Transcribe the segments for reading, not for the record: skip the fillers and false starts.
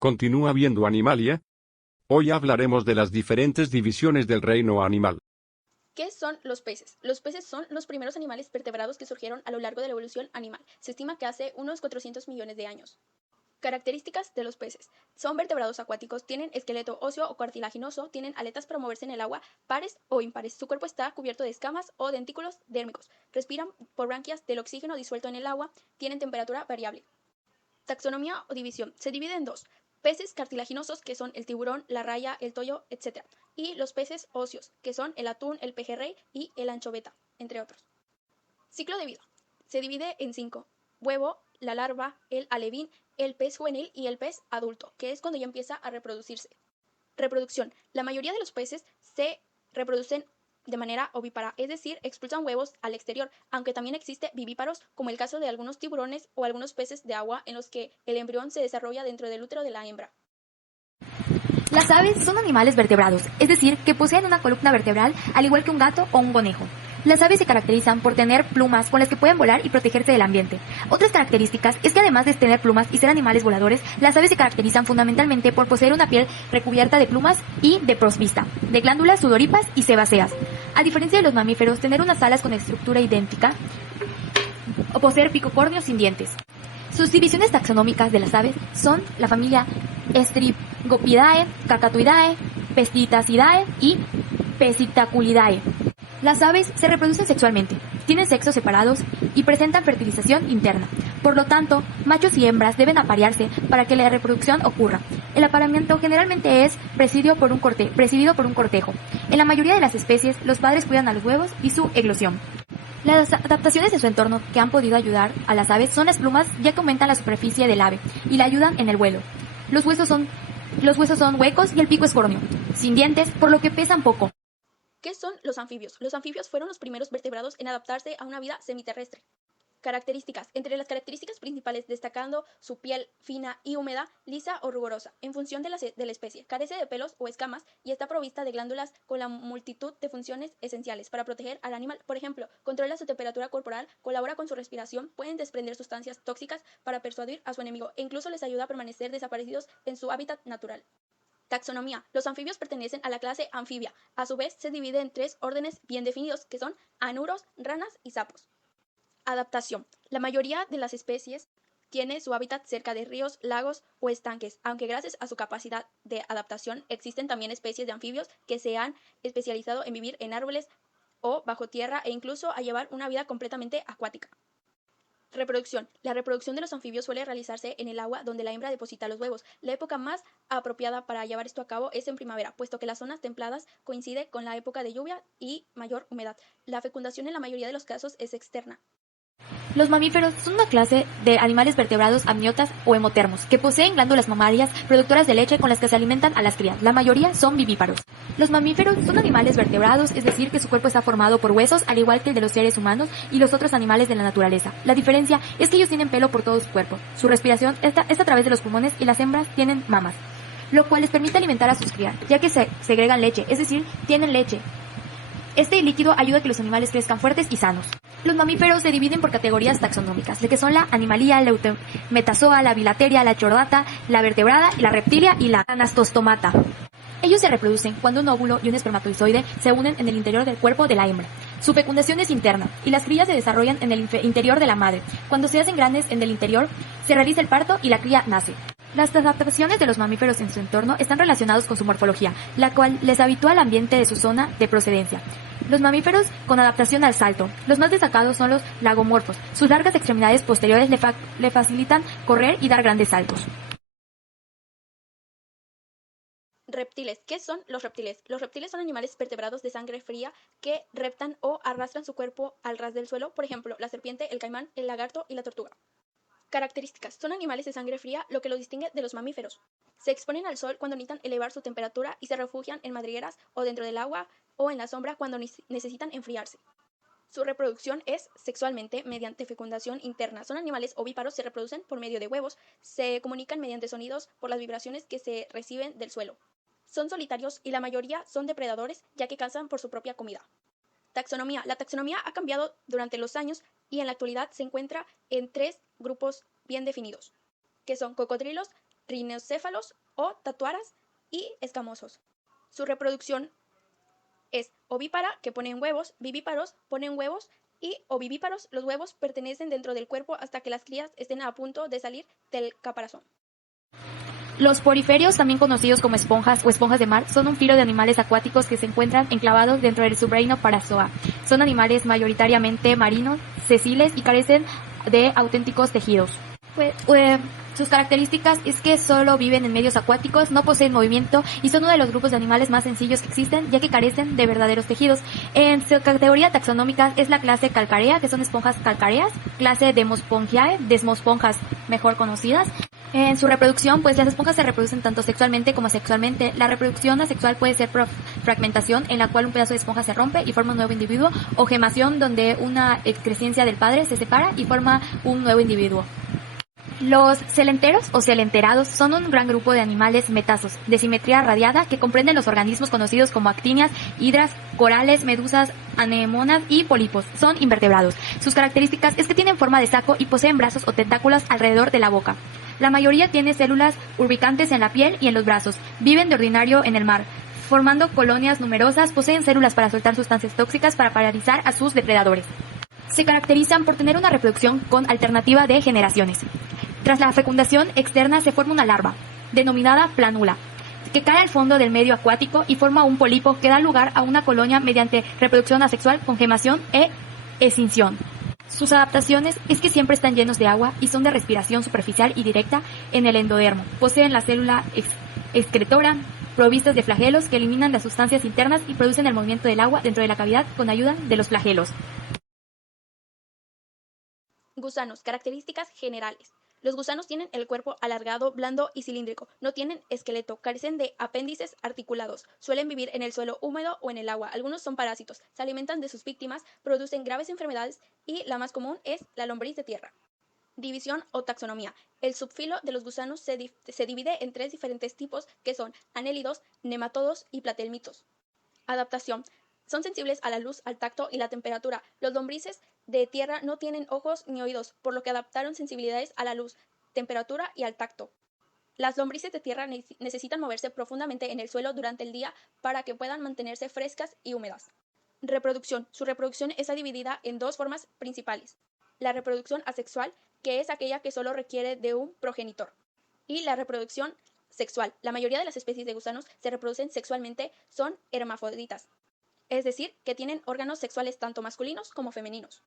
Continúa viendo Animalia. Hoy hablaremos de las diferentes divisiones del reino animal. ¿Qué son los peces? Los peces son los primeros animales vertebrados que surgieron a lo largo de la evolución animal. Se estima que hace unos 400 millones de años. Características de los peces. Son vertebrados acuáticos, tienen esqueleto óseo o cartilaginoso, tienen aletas para moverse en el agua, pares o impares. Su cuerpo está cubierto de escamas o dentículos dérmicos. Respiran por branquias del oxígeno disuelto en el agua, tienen temperatura variable. Taxonomía o división. Se divide en dos. Peces cartilaginosos, que son el tiburón, la raya, el toyo, etc. Y los peces óseos, que son el atún, el pejerrey y el anchoveta, entre otros. Ciclo de vida. Se divide en 5. Huevo, la larva, el alevín, el pez juvenil y el pez adulto, que es cuando ya empieza a reproducirse. Reproducción. La mayoría de los peces se reproducen de manera ovípara, es decir, expulsan huevos al exterior, aunque también existe vivíparos, como el caso de algunos tiburones o algunos peces de agua en los que el embrión se desarrolla dentro del útero de la hembra. Las aves son animales vertebrados, es decir, que poseen una columna vertebral al igual que un gato o un conejo. Las aves se caracterizan por tener plumas con las que pueden volar y protegerse del ambiente. Otras características es que además de tener plumas y ser animales voladores, las aves se caracterizan fundamentalmente por poseer una piel recubierta de plumas y de provista de glándulas sudoríparas y sebáceas. A diferencia de los mamíferos, tener unas alas con estructura idéntica o poseer pico córneo sin dientes. Sus divisiones taxonómicas de las aves son la familia Strigopidae, Cacatoidae, Pestitacidae y Pesitaculidae. Las aves se reproducen sexualmente, tienen sexos separados y presentan fertilización interna. Por lo tanto, machos y hembras deben aparearse para que la reproducción ocurra. El apareamiento generalmente es presidido por un cortejo. En la mayoría de las especies, los padres cuidan a los huevos y su eclosión. Las adaptaciones de su entorno que han podido ayudar a las aves son las plumas, ya que aumentan la superficie del ave y la ayudan en el vuelo. Los huesos son huecos y el pico es córneo, sin dientes, por lo que pesan poco. ¿Qué son los anfibios? Los anfibios fueron los primeros vertebrados en adaptarse a una vida semiterrestre. Características. Entre las características principales destacando su piel fina y húmeda, lisa o rugosa, en función de la especie. Carece de pelos o escamas y está provista de glándulas con la multitud de funciones esenciales para proteger al animal. Por ejemplo, controla su temperatura corporal, colabora con su respiración, pueden desprender sustancias tóxicas para persuadir a su enemigo e incluso les ayuda a permanecer desaparecidos en su hábitat natural. Taxonomía. Los anfibios pertenecen a la clase anfibia. A su vez, se divide en 3 órdenes bien definidos, que son anuros, ranas y sapos. Adaptación. La mayoría de las especies tiene su hábitat cerca de ríos, lagos o estanques, aunque gracias a su capacidad de adaptación existen también especies de anfibios que se han especializado en vivir en árboles o bajo tierra e incluso a llevar una vida completamente acuática. Reproducción. La reproducción de los anfibios suele realizarse en el agua donde la hembra deposita los huevos. La época más apropiada para llevar esto a cabo es en primavera, puesto que las zonas templadas coincide con la época de lluvia y mayor humedad. La fecundación en la mayoría de los casos es externa. Los mamíferos son una clase de animales vertebrados amniotas o hemotermos, que poseen glándulas mamarias productoras de leche con las que se alimentan a las crías. La mayoría son vivíparos. Los mamíferos son animales vertebrados, es decir, que su cuerpo está formado por huesos, al igual que el de los seres humanos y los otros animales de la naturaleza. La diferencia es que ellos tienen pelo por todo su cuerpo. Su respiración es a través de los pulmones y las hembras tienen mamas, lo cual les permite alimentar a sus crías, ya que se segregan leche, es decir, tienen leche. Este líquido ayuda a que los animales crezcan fuertes y sanos. Los mamíferos se dividen por categorías taxonómicas, de que son la animalia, la eutemetazoa, la bilateria, la chordata, la vertebrada, la reptilia y la anastostomata. Ellos se reproducen cuando un óvulo y un espermatozoide se unen en el interior del cuerpo de la hembra. Su fecundación es interna y las crías se desarrollan en el interior de la madre. Cuando se hacen grandes en el interior, se realiza el parto y la cría nace. Las adaptaciones de los mamíferos en su entorno están relacionados con su morfología, la cual les habitúa al ambiente de su zona de procedencia. Los mamíferos con adaptación al salto. Los más destacados son los lagomorfos. Sus largas extremidades posteriores le facilitan correr y dar grandes saltos. Reptiles. ¿Qué son los reptiles? Los reptiles son animales vertebrados de sangre fría que reptan o arrastran su cuerpo al ras del suelo, por ejemplo, la serpiente, el caimán, el lagarto y la tortuga. Características. Son animales de sangre fría, lo que los distingue de los mamíferos. Se exponen al sol cuando necesitan elevar su temperatura y se refugian en madrigueras o dentro del agua o en la sombra cuando necesitan enfriarse. Su reproducción es sexualmente mediante fecundación interna. Son animales ovíparos, se reproducen por medio de huevos, se comunican mediante sonidos por las vibraciones que se reciben del suelo. Son solitarios y la mayoría son depredadores, ya que cazan por su propia comida. Taxonomía. La taxonomía ha cambiado durante los años y en la actualidad se encuentra en 3 grupos bien definidos, que son cocodrilos, rinocéfalos o tatuaras y escamosos. Su reproducción es ovípara, que ponen huevos, vivíparos, ponen huevos, y ovivíparos, los huevos pertenecen dentro del cuerpo hasta que las crías estén a punto de salir del caparazón. Los poriferios, también conocidos como esponjas o esponjas de mar, son un filo de animales acuáticos que se encuentran enclavados dentro del subreino Parazoa. Son animales mayoritariamente marinos, sesiles y carecen de auténticos tejidos. Sus características es que solo viven en medios acuáticos, no poseen movimiento y son uno de los grupos de animales más sencillos que existen, ya que carecen de verdaderos tejidos. En su categoría taxonómica es la clase Calcarea, que son esponjas calcáreas, clase Demospongiae, desmosponjas mejor conocidas. En su reproducción, pues las esponjas se reproducen tanto sexualmente como asexualmente. La reproducción asexual puede ser por fragmentación, en la cual un pedazo de esponja se rompe y forma un nuevo individuo, o gemación, donde una excrescencia del padre se separa y forma un nuevo individuo. Los celenteros o celenterados son un gran grupo de animales metazos de simetría radiada que comprenden los organismos conocidos como actinias, hidras, corales, medusas, anemonas y pólipos. Son invertebrados. Sus características es que tienen forma de saco y poseen brazos o tentáculos alrededor de la boca. La mayoría tiene células urbicantes en la piel y en los brazos. Viven de ordinario en el mar, formando colonias numerosas. Poseen células para soltar sustancias tóxicas para paralizar a sus depredadores. Se caracterizan por tener una reproducción con alternativa de generaciones. Tras la fecundación externa se forma una larva, denominada plánula, que cae al fondo del medio acuático y forma un pólipo que da lugar a una colonia mediante reproducción asexual con gemación e escinsión. Sus adaptaciones es que siempre están llenos de agua y son de respiración superficial y directa en el endodermo. Poseen la célula excretora, provistas de flagelos que eliminan las sustancias internas y producen el movimiento del agua dentro de la cavidad con ayuda de los flagelos. Gusanos, características generales. Los gusanos tienen el cuerpo alargado, blando y cilíndrico. No tienen esqueleto, carecen de apéndices articulados. Suelen vivir en el suelo húmedo o en el agua. Algunos son parásitos, se alimentan de sus víctimas, producen graves enfermedades y la más común es la lombriz de tierra. División o taxonomía. El subfilo de los gusanos se divide en 3 diferentes tipos que son anélidos, nematodos y platelmitos. Adaptación. Son sensibles a la luz, al tacto y la temperatura. Los lombrices de tierra no tienen ojos ni oídos, por lo que adaptaron sensibilidades a la luz, temperatura y al tacto. Las lombrices de tierra necesitan moverse profundamente en el suelo durante el día para que puedan mantenerse frescas y húmedas. Reproducción. Su reproducción está dividida en 2 formas principales. La reproducción asexual, que es aquella que solo requiere de un progenitor, y la reproducción sexual. La mayoría de las especies de gusanos se reproducen sexualmente, son hermafroditas, es decir, que tienen órganos sexuales tanto masculinos como femeninos.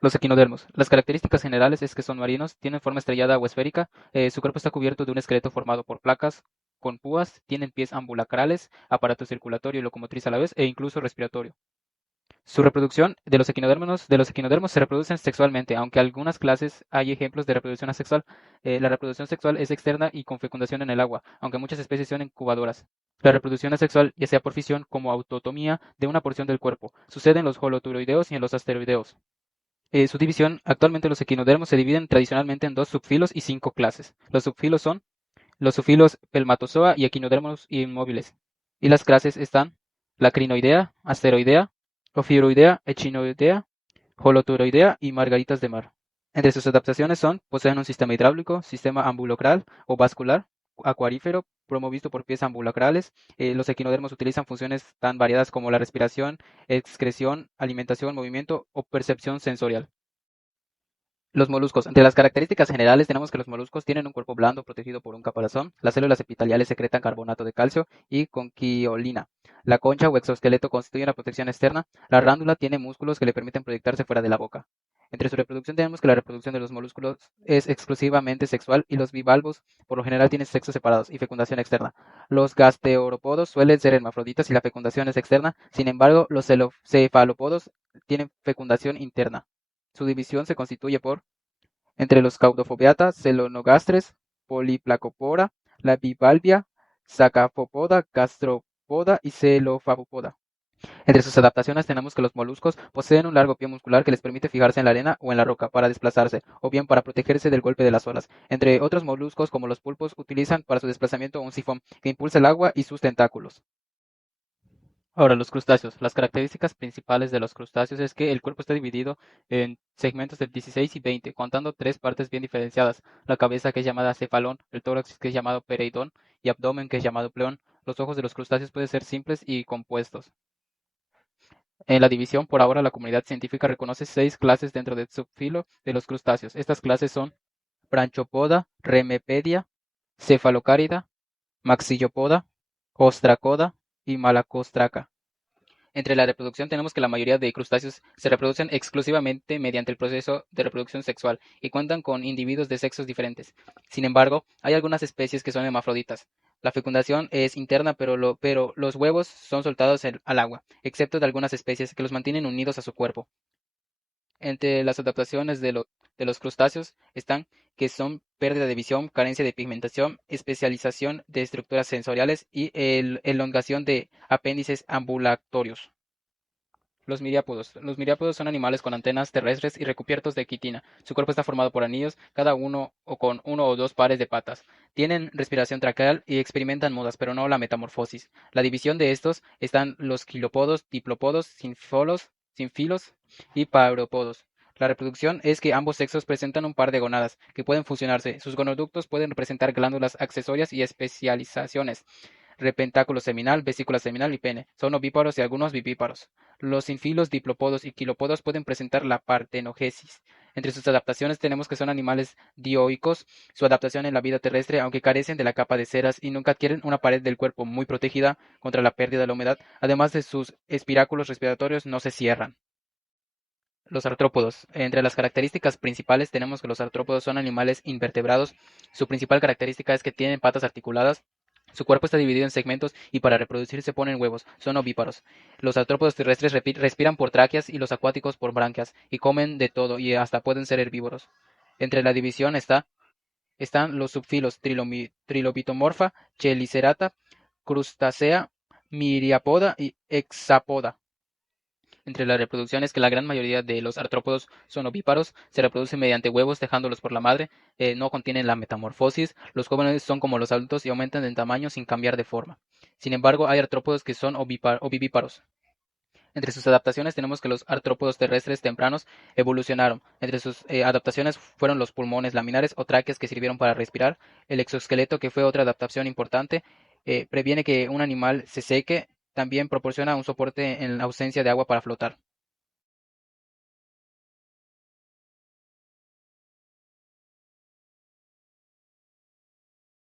Los equinodermos. Las características generales es que son marinos, tienen forma estrellada o esférica, su cuerpo está cubierto de un esqueleto formado por placas con púas, tienen pies ambulacrales, aparato circulatorio y locomotriz a la vez e incluso respiratorio. Su reproducción de los equinodermos se reproducen sexualmente, aunque en algunas clases hay ejemplos de reproducción asexual. La reproducción sexual es externa y con fecundación en el agua, aunque muchas especies son incubadoras. La reproducción asexual, ya sea por fisión como autotomía de una porción del cuerpo, sucede en los holoturoideos y en los asteroideos. Su división, actualmente los equinodermos se dividen tradicionalmente en 2 subfilos y 5 clases. Los subfilos son los subfilos Pelmatozoa y equinodermos inmóviles. Y las clases están la crinoidea, asteroidea, ofiuroidea, echinoidea, holoturoidea y margaritas de mar. Entre sus adaptaciones poseen un sistema hidráulico, sistema ambulacral o vascular, acuarífero, promovido por pies ambulacrales. Los equinodermos utilizan funciones tan variadas como la respiración, excreción, alimentación, movimiento o percepción sensorial. Los moluscos. Entre las características generales tenemos que los moluscos tienen un cuerpo blando protegido por un caparazón. Las células epiteliales secretan carbonato de calcio y conquiolina. La concha o exoesqueleto constituye una protección externa. La rándula tiene músculos que le permiten proyectarse fuera de la boca. Entre su reproducción tenemos que la reproducción de los moluscos es exclusivamente sexual y los bivalvos por lo general tienen sexos separados y fecundación externa. Los gasterópodos suelen ser hermafroditas y la fecundación es externa. Sin embargo, los cefalópodos tienen fecundación interna. Su división se constituye por entre los Caudofoveata, Cenogastres, Poliplacopora, la bivalvia, Sacapopoda, Gastropoda y Celofagopoda. Entre sus adaptaciones tenemos que los moluscos poseen un largo pie muscular que les permite fijarse en la arena o en la roca para desplazarse, o bien para protegerse del golpe de las olas. Entre otros moluscos, como los pulpos, utilizan para su desplazamiento un sifón que impulsa el agua y sus tentáculos. Ahora, los crustáceos. Las características principales de los crustáceos es que el cuerpo está dividido en segmentos de 16 y 20, contando tres partes bien diferenciadas: la cabeza, que es llamada cefalón; el tórax, que es llamado pereidón; y abdomen, que es llamado pleón. Los ojos de los crustáceos pueden ser simples y compuestos. En la división, por ahora, la comunidad científica reconoce 6 clases dentro del subfilo de los crustáceos. Estas clases son Branchopoda, Remepedia, Cefalocárida, Maxillopoda, Ostracoda y Malacostraca. Entre la reproducción tenemos que la mayoría de crustáceos se reproducen exclusivamente mediante el proceso de reproducción sexual y cuentan con individuos de sexos diferentes. Sin embargo, hay algunas especies que son hermafroditas. La fecundación es interna, pero los huevos son soltados al agua, excepto de algunas especies que los mantienen unidos a su cuerpo. Entre las adaptaciones de los crustáceos están que son pérdida de visión, carencia de pigmentación, especialización de estructuras sensoriales y elongación de apéndices ambulatorios. Los miriápodos. Los miriápodos son animales con antenas terrestres y recubiertos de quitina. Su cuerpo está formado por anillos, cada uno o con uno o dos pares de patas. Tienen respiración traqueal y experimentan mudas, pero no la metamorfosis. La división de estos están los quilópodos, diplópodos, sinfilos y paurópodos. La reproducción es que ambos sexos presentan un par de gonadas que pueden fusionarse. Sus gonoductos pueden representar glándulas accesorias y especializaciones: repentáculo seminal, vesícula seminal y pene. Son ovíparos y algunos vivíparos. Los sinfilos, diplópodos y quilópodos pueden presentar la partenogenesis. Entre sus adaptaciones tenemos que son animales dioicos. Su adaptación en la vida terrestre, aunque carecen de la capa de ceras y nunca adquieren una pared del cuerpo muy protegida contra la pérdida de la humedad, además de sus espiráculos respiratorios no se cierran. Los artrópodos. Entre las características principales tenemos que los artrópodos son animales invertebrados. Su principal característica es que tienen patas articuladas. Su cuerpo está dividido en segmentos y para reproducirse ponen huevos. Son ovíparos. Los artrópodos terrestres respiran por tráqueas y los acuáticos por branquias y comen de todo y hasta pueden ser herbívoros. Entre la división están los subfilos Trilobitomorpha, Chelicerata, Crustacea, Myriapoda y Hexapoda. Entre las reproducciones, que la gran mayoría de los artrópodos son ovíparos, se reproducen mediante huevos dejándolos por la madre, no contienen la metamorfosis. Los jóvenes son como los adultos y aumentan en tamaño sin cambiar de forma. Sin embargo, hay artrópodos que son ovivíparos. Entre sus adaptaciones tenemos que los artrópodos terrestres tempranos evolucionaron. Entre sus adaptaciones fueron los pulmones laminares o tráqueas que sirvieron para respirar; el exoesqueleto, que fue otra adaptación importante, previene que un animal se seque; también proporciona un soporte en la ausencia de agua para flotar.